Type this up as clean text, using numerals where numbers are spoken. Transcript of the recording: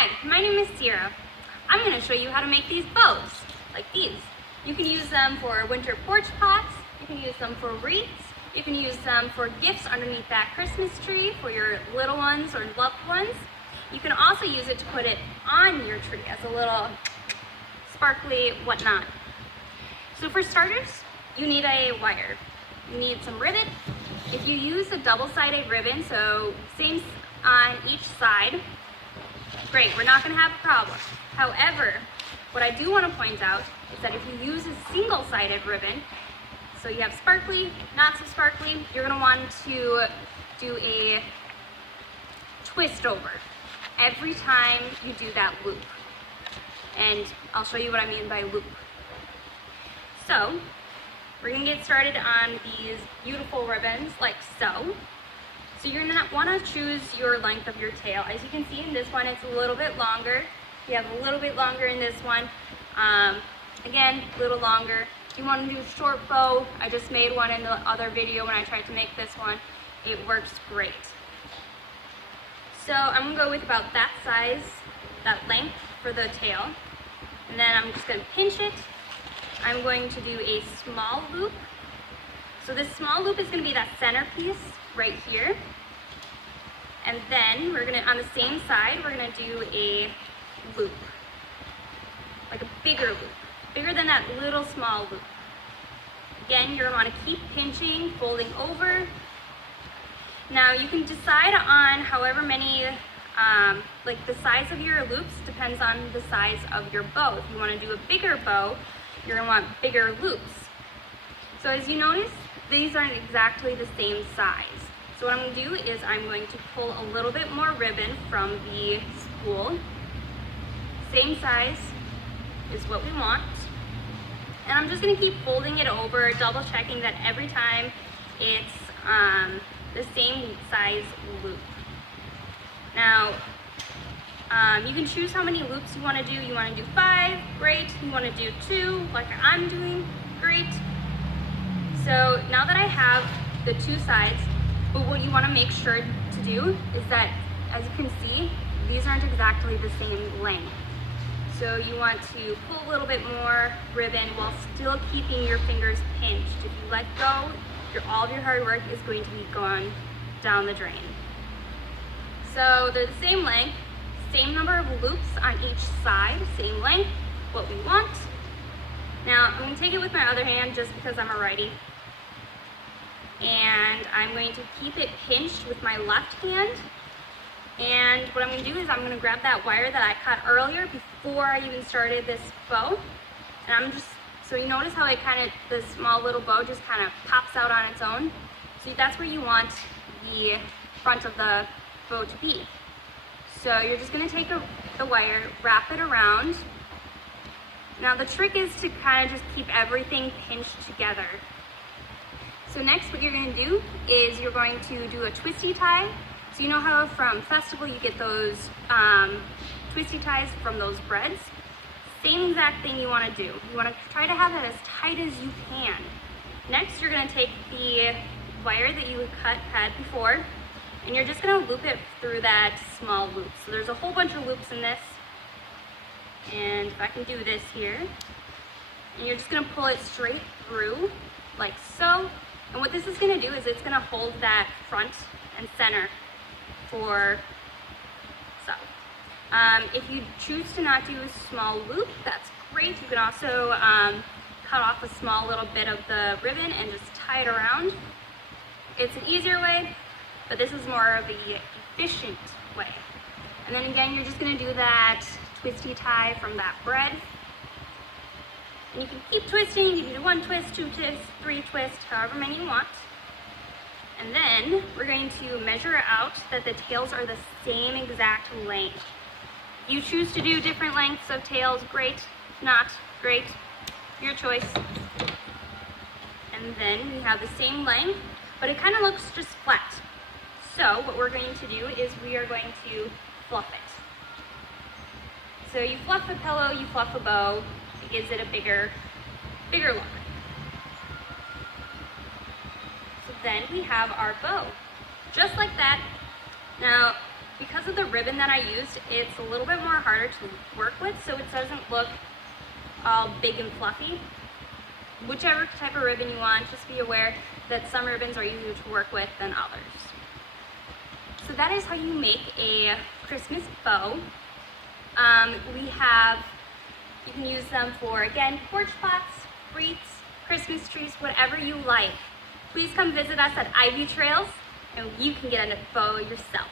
Hi, my name is Sierra. I'm going to show you how to make these bows, like these. You can use them for winter porch pots, you can use them for wreaths, you can use them for gifts underneath that Christmas tree for your little ones or loved ones. You can also use it to put it on your tree as a little sparkly whatnot. So for starters, you need a wire. You need some ribbon. If you use a double-sided ribbon, so same on each side, great, we're not going to have a problem. However, what I do want to point out is that if you use a single-sided ribbon, so you have sparkly, not so sparkly, you're going to want to do a twist over every time you do that loop. And I'll show you what I mean by loop. So, we're going to get started on these beautiful ribbons like so. So you're going to want to choose your length of your tail. As you can see in this one, it's a little bit longer. You have a little bit longer in this one. Again, a little longer. If you want to do a short bow, I just made one in the other video when I tried to make this one. It works great. So I'm going to go with about that size, that length for the tail. And then I'm just going to pinch it. I'm going to do a small loop. So this small loop is going to be that centerpiece right here. And then we're going to, on the same side, we're going to do a loop. Like a bigger loop. Bigger than that little small loop. Again, you're going to want to keep pinching, folding over. Now you can decide on however many, like the size of your loops depends on the size of your bow. If you want to do a bigger bow, you're going to want bigger loops. So as you notice, these aren't exactly the same size. So what I'm going to do is I'm going to pull a little bit more ribbon from the spool. Same size is what we want. And I'm just going to keep folding it over, double checking that every time it's the same size loop. Now, you can choose how many loops you want to do. You want to do 5, great. You want to do 2, like I'm doing, great. So now that I have the 2 sides, but what you want to make sure to do is that, as you can see, these aren't exactly the same length. So you want to pull a little bit more ribbon while still keeping your fingers pinched. If you let go, all of your hard work is going to be gone down the drain. So they're the same length, same number of loops on each side, same length, what we want. Now I'm going to take it with my other hand just because I'm a righty. And I'm going to keep it pinched with my left hand. And what I'm going to do is I'm going to grab that wire that I cut earlier before I even started this bow. And I'm just, so you notice how it kind of, the small little bow just kind of pops out on its own. So that's where you want the front of the bow to be. So you're just going to take the wire, wrap it around. Now the trick is to kind of just keep everything pinched together. So next what you're going to do is you're going to do a twisty tie. So you know how from Festival you get those twisty ties from those breads? Same exact thing you want to do. You want to try to have it as tight as you can. Next you're going to take the wire that you had before and you're just going to loop it through that small loop. So there's a whole bunch of loops in this. And if I can do this here. And you're just going to pull it straight through like so. And what this is going to do is it's going to hold that front and center for so. If you choose to not do a small loop, that's great. You can also cut off a small little bit of the ribbon and just tie it around. It's an easier way, but this is more of the efficient way. And then again, you're just going to do that twisty tie from that bread. And you can keep twisting. You can do 1 twist, 2 twists, 3 twists, however many you want. And then we're going to measure out that the tails are the same exact length. You choose to do different lengths of tails, great. If not, great. Your choice. And then we have the same length, but it kind of looks just flat. So what we're going to do is we are going to fluff it. So you fluff a pillow, you fluff a bow, it gives it a bigger look. So then we have our bow, just like that. Now, Because of the ribbon that I used, it's a little bit more harder to work with, so it doesn't look all big and fluffy. Whichever type of ribbon you want, just be aware that some ribbons are easier to work with than others. So that is how you make a Christmas bow. You can use them for, again, porch pots, wreaths, Christmas trees, whatever you like. Please come visit us at Ivy Trails and you can get a bow yourself.